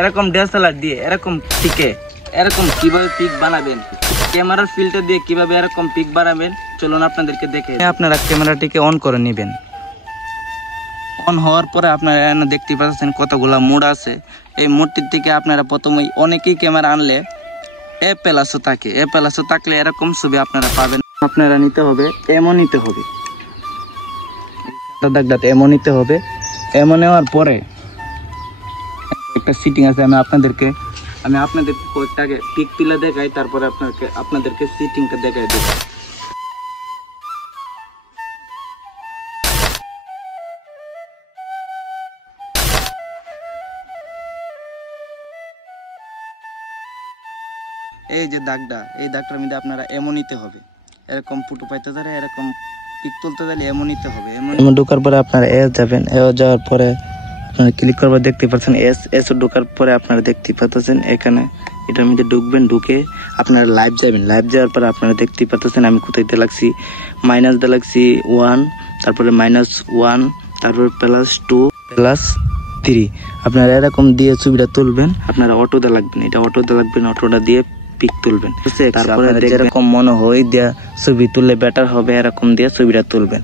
এরকম ডিএসএলআর দিয়ে এরকম পিকে এরকম কিভাবে পিক বানাবেন, ক্যামেরার ফিল্টার দিয়ে কিভাবে এরকম পিক বানাবেন চলুন আপনাদেরকে দেখে। আপনারা ক্যামেরাটিকে অন করে নেবেন। অন হওয়ার পরে আপনারা দেখতে পাচ্ছেন কতগুলা মোড আছে। এই মোডটির থেকে আপনারা প্রথমেই অনেকেই ক্যামেরা আনলে এ প্লাসও থাকে, এ প্লাসও থাকলে এরকম ছবি আপনারা পাবেন। আপনারা নিতে হবে এমন নিতে হবে, দাগটাতে এমন নিতে হবে। এমন নেওয়ার পরে একটা সিটিং আছে, আমি আপনাদের কয়েকটাকে পিক তুলে দেখাই, তারপরে আপনাদেরকে সিটিংটা দেখাই দেব। এই যে দাগটা, এই দাগটার মধ্যে আপনারা এমন নিতে হবে, এরকম ফুটো পাইতে ধরে এরকম পিক তুলতে গেলে এমন নিতে হবে। এমন ঢোকার পরে আপনারা এস যাবেন, এস যাওয়ার পরে আপনারা ক্লিক করবার দেখতে পাচ্ছেন এস ঢোকার পরে আপনারা দেখতে পাচ্ছেন এখানে এটার মধ্যে ঢুকবেন। ঢুকে আপনারা লাইভ যাবেন, লাইভ যাওয়ার পরে আপনারা দেখতে পাচ্ছেন আমি কোথায় দিয়ে লাগছি, মাইনাস দিয়ে লাগছি 1, তারপরে -1, তারপর +2 +3। আপনারা এরকম দিয়ে ছবিটা তুলবেন। আপনারা অটোতে লাগবেন, এটা অটোতে লাগবেন, অটোটা দিয়ে পিক তুলবেন। তারপরে যেরকম মনে হয় দিয়া ছবি তুললে বেটার হবে এরকম দিয়ে ছবিটা তুলবেন।